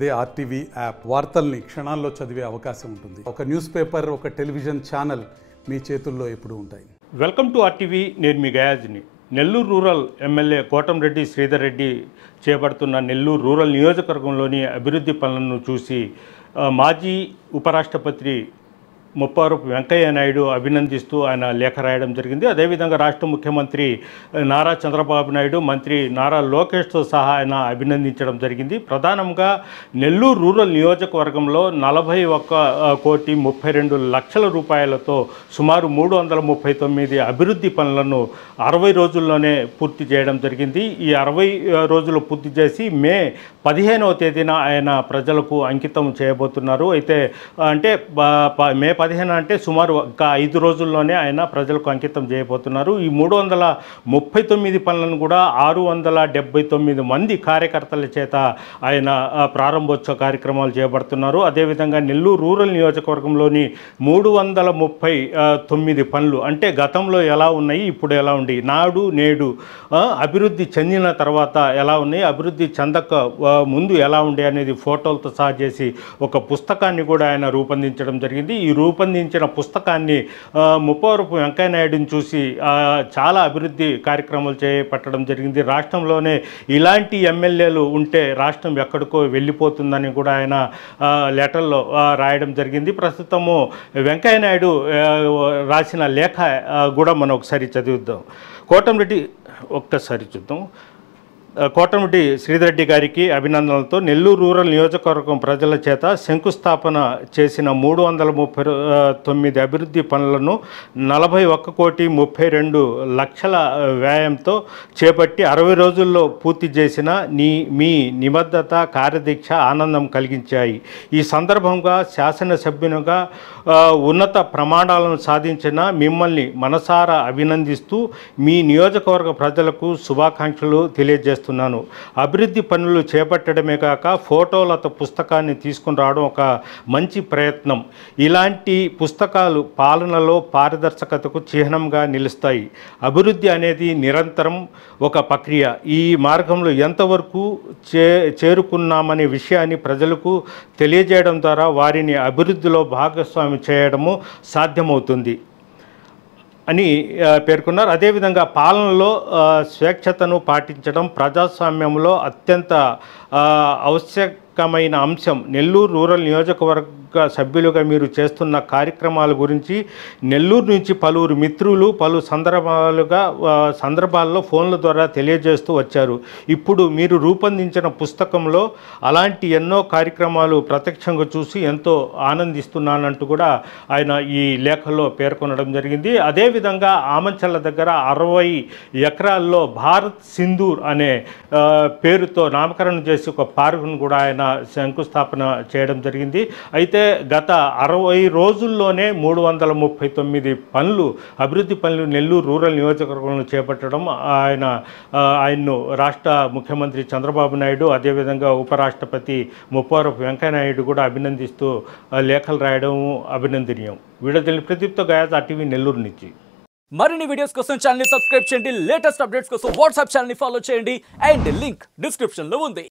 అదే RTV app వార్తల్ని క్షణాల్లో చదివే అవకాశం ఉంటుంది. ఒక న్యూస్ పేపర్, ఒక టెలివిజన్ ఛానల్ మీ చేతుల్లో ఎప్పుడూ ఉంటాయి. Welcome to RTV. నేను మీ గయాజ్ని. నెల్లూరు రూరల్ ఎమ్మెల్యే కోటంరెడ్డి శ్రీధర్ రెడ్డి చేపడుతున్న నెల్లూరు రూరల్ నియోజకవర్గంలోని అభివృద్ధి పనులను చూసి మాజీ ఉపరాష్ట్రపతి ముప్పవరపు వెంకయ్య నాయుడు అభినందిస్తూ ఆయన లేఖ రాయడం జరిగింది. అదేవిధంగా రాష్ట్ర ముఖ్యమంత్రి నారా చంద్రబాబు నాయుడు, మంత్రి నారా లోకేష్తో సహా ఆయన అభినందించడం జరిగింది. ప్రధానంగా నెల్లూరు రూరల్ నియోజకవర్గంలో 41,32,00,000 రూపాయలతో సుమారు 339 అభివృద్ధి పనులను 60 రోజుల్లోనే పూర్తి చేయడం జరిగింది. ఈ 60 రోజులు పూర్తి చేసి మే 15వ తేదీన ఆయన ప్రజలకు అంకితం చేయబోతున్నారు. అయితే అంటే మే 15 అంటే సుమారు ఒక 5 రోజుల్లోనే ఆయన ప్రజలకు అంకితం చేయబోతున్నారు. ఈ 339 పనులను కూడా 679 మంది కార్యకర్తల చేత ఆయన ప్రారంభోత్సవ కార్యక్రమాలు చేపడుతున్నారు. అదేవిధంగా నెల్లూరు రూరల్ నియోజకవర్గంలోని 339 పనులు అంటే గతంలో ఎలా ఉన్నాయి, ఇప్పుడు ఎలా ఉండి, నాడు నేడు అభివృద్ధి చెందిన తర్వాత ఎలా ఉన్నాయి, అభివృద్ధి చెందక ముందు ఎలా ఉండే అనేది ఫోటోలతో సహా చేసి ఒక పుస్తకాన్ని కూడా ఆయన రూపొందించడం జరిగింది. ఈ రూపొందించిన పుస్తకాన్ని ముప్పవరపు వెంకయ్య నాయుడుని చూసి చాలా అభివృద్ధి కార్యక్రమాలు చేపట్టడం జరిగింది. రాష్ట్రంలోనే ఇలాంటి ఎమ్మెల్యేలు ఉంటే రాష్ట్రం ఎక్కడికో వెళ్ళిపోతుందని కూడా ఆయన లెటర్లో రాయడం జరిగింది. ప్రస్తుతము వెంకయ్య నాయుడు రాసిన లేఖ కూడా మనం ఒకసారి చదువుద్దాం. కోటంరెడ్డి ఒక్కసారి చూద్దాం. కోటంరెడ్డి శ్రీధర్ రెడ్డి గారికి అభినందనలతో నెల్లూరు రూరల్ నియోజకవర్గం ప్రజల చేత శంకుస్థాపన చేసిన 339 అభివృద్ధి పనులను 41,32,00,000 వ్యయంతో చేపట్టి 60 రోజుల్లో పూర్తి చేసిన మీ నిబద్ధత, కార్యదీక్ష ఆనందం కలిగించాయి. ఈ సందర్భంగా శాసనసభ్యునిగా ఉన్నత ప్రమాణాలను సాధించిన మిమ్మల్ని మనసారా అభినందిస్తూ మీ నియోజకవర్గ ప్రజలకు శుభాకాంక్షలు తెలియజేస్తున్నాను. అభివృద్ధి పనులు చేపట్టడమే కాక ఫోటోలతో పుస్తకాన్ని తీసుకుని రావడం ఒక మంచి ప్రయత్నం. ఇలాంటి పుస్తకాలు పాలనలో పారదర్శకతకు చిహ్నంగా నిలుస్తాయి. అభివృద్ధి అనేది నిరంతరం ఒక ప్రక్రియ. ఈ మార్గంలో ఎంతవరకు చేరుకున్నామనే విషయాన్ని ప్రజలకు తెలియజేయడం ద్వారా వారిని అభివృద్ధిలో భాగస్వామి చేయడము సాధ్యమవుతుంది అని పేర్కొన్నారు. అదేవిధంగా పాలనలో స్వేచ్ఛతను పాటించడం ప్రజాస్వామ్యంలో అత్యంత ఆవశ్యకమైన అంశం. నెల్లూరు రూరల్ నియోజకవర్గ సభ్యులుగా మీరు చేస్తున్న కార్యక్రమాల గురించి నెల్లూరు నుంచి పలువురు మిత్రులు పలు సందర్భాల్లో ఫోన్ల ద్వారా తెలియజేస్తూ వచ్చారు. ఇప్పుడు మీరు రూపొందించిన పుస్తకంలో అలాంటి ఎన్నో కార్యక్రమాలు ప్రత్యక్షంగా చూసి ఎంతో ఆనందిస్తున్నానంటూ కూడా ఆయన ఈ లేఖలో పేర్కొనడం జరిగింది. అదేవిధంగా ఆమంచల్ల దగ్గర 60 ఎకరాల్లో భారత్ సింధూర్ అనే పేరుతో నామకరణం చేసి ఒక పార్కును కూడా ఆయన శంకుస్థాపన చేయడం జరిగింది. అయితే గత 60 రోజుల్లోనే 339 పనులు, అభివృద్ధి పనులు నెల్లూరు రూరల్ నియోజకవర్గంలో చేపట్టడం ఆయన్ను రాష్ట్ర ముఖ్యమంత్రి చంద్రబాబు నాయుడు, అదేవిధంగా ఉపరాష్ట్రపతి ముప్పవరపు వెంకయ్య నాయుడు కూడా అభినందిస్తూ లేఖలు రాయడం అభినందనీయం. వీడియో ప్రదీప్తో గయాజ్, ఆర్టీవీ నెల్లూరు నుంచి. మరిన్ని వీడియోస్ కోసం ఛానల్ ని సబ్స్క్రైబ్ చేయండి. లేటెస్ట్ అప్డేట్స్ కోసం వాట్సాప్ ఛానల్ ని ఫాలో చేయండి. అండ్ లింక్ డిస్క్రిప్షన్ లో ఉంది.